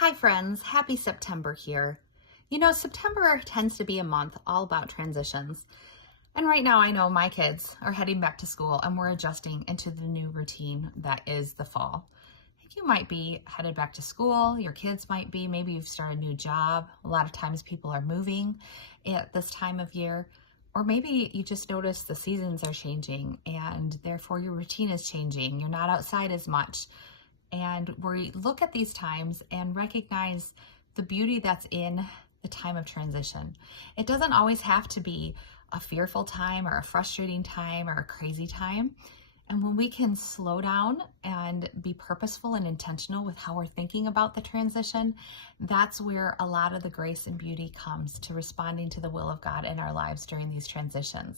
Hi friends, happy September here. You know, September tends to be a month all about transitions. And right now I know my kids are heading back to school and we're adjusting into the new routine that is the fall. You might be headed back to school, your kids might be, maybe you've started a new job. A lot of times people are moving at this time of year. Or maybe you just notice the seasons are changing and therefore your routine is changing. You're not outside as much. And we look at these times and recognize the beauty that's in the time of transition. It doesn't always have to be a fearful time or a frustrating time or a crazy time. And when we can slow down and be purposeful and intentional with how we're thinking about the transition, that's where a lot of the grace and beauty comes to responding to the will of God in our lives during these transitions.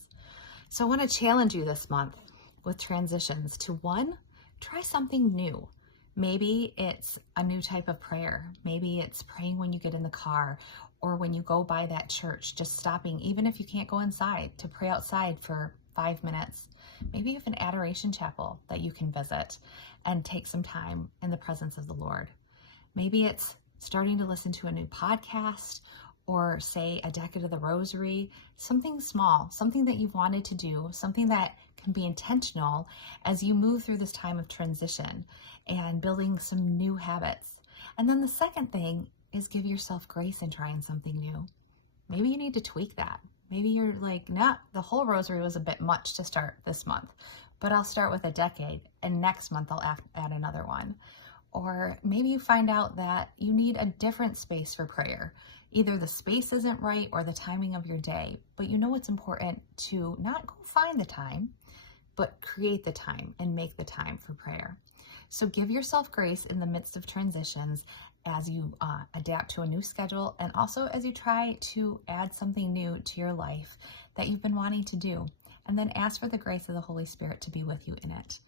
So I want to challenge you this month with transitions to one, try something new. Maybe it's a new type of prayer. Maybe it's praying when you get in the car or when you go by that church, just stopping, even if you can't go inside, to pray outside for 5 minutes. Maybe you have an adoration chapel that you can visit and take some time in the presence of the Lord. Maybe it's starting to listen to a new podcast or say a decade of the rosary, something small, something that you've wanted to do, something that can be intentional as you move through this time of transition and building some new habits. And then the second thing is give yourself grace in trying something new. Maybe you need to tweak that. Maybe you're like, nah, the whole rosary was a bit much to start this month, but I'll start with a decade and next month I'll add another one. Or maybe you find out that you need a different space for prayer. Either the space isn't right or the timing of your day, but you know it's important to not go find the time, but create the time and make the time for prayer. So give yourself grace in the midst of transitions as you adapt to a new schedule and also as you try to add something new to your life that you've been wanting to do. And then ask for the grace of the Holy Spirit to be with you in it.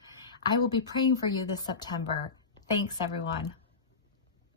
I will be praying for you this September. Thanks, everyone.